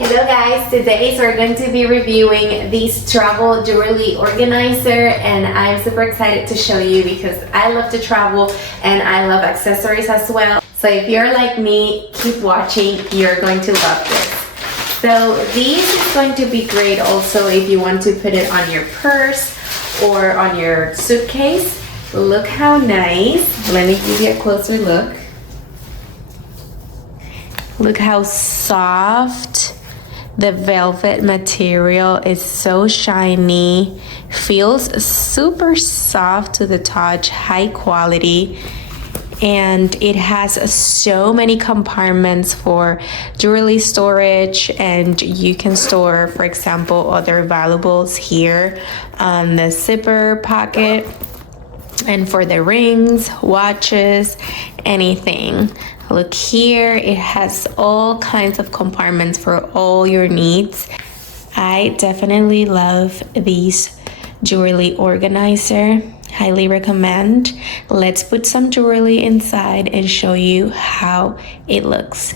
Hello guys, today we're going to be reviewing this travel jewelry organizer, and I'm super excited to show you because I love to travel and I love accessories as well. So if you're like me, keep watching, you're going to love this. So this is going to be great also if you want to put it on your purse or on your suitcase. Look how nice. Let me give you a closer look. Look how soft the velvet material is, so shiny, feels super soft to the touch, high quality, and it has so many compartments for jewelry storage, and you can store, for example, other valuables here on the zipper pocket, and for the rings, watches, anything. Look here, it has all kinds of compartments for all your needs. I definitely love this jewelry organizer. Highly recommend. Let's put some jewelry inside and show you how it looks.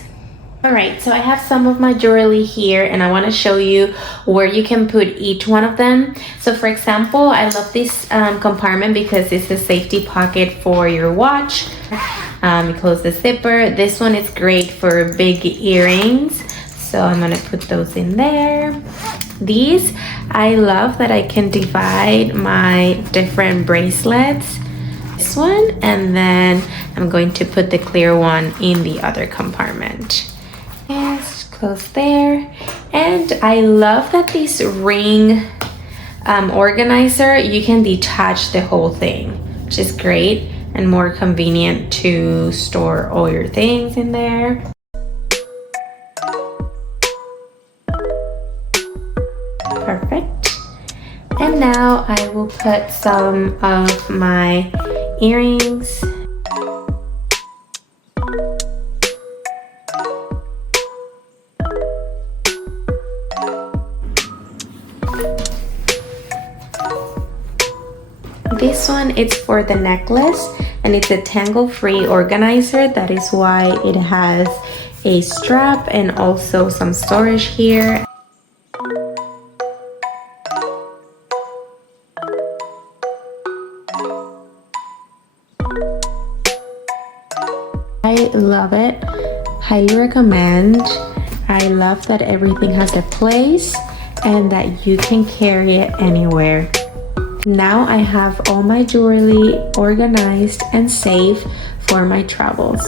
Alright, so I have some of my jewelry here and I want to show you where you can put each one of them. So for example, I love this compartment because it's a safety pocket for your watch. You close the zipper. This one is great for big earrings, so I'm gonna put those in there. These, I love that I can divide my different bracelets. This one, and then I'm going to put the clear one in the other compartment. Yes, close there. And I love that this ring organizer, you can detach the whole thing, which is great and more convenient to store all your things in there. Perfect. And now I will put some of my earrings. This one is for the necklace, and it's a tangle-free organizer. That is why it has a strap and also some storage here. I love it. Highly recommend. I love that everything has a place and that you can carry it anywhere. Now I have all my jewelry organized and safe for my travels.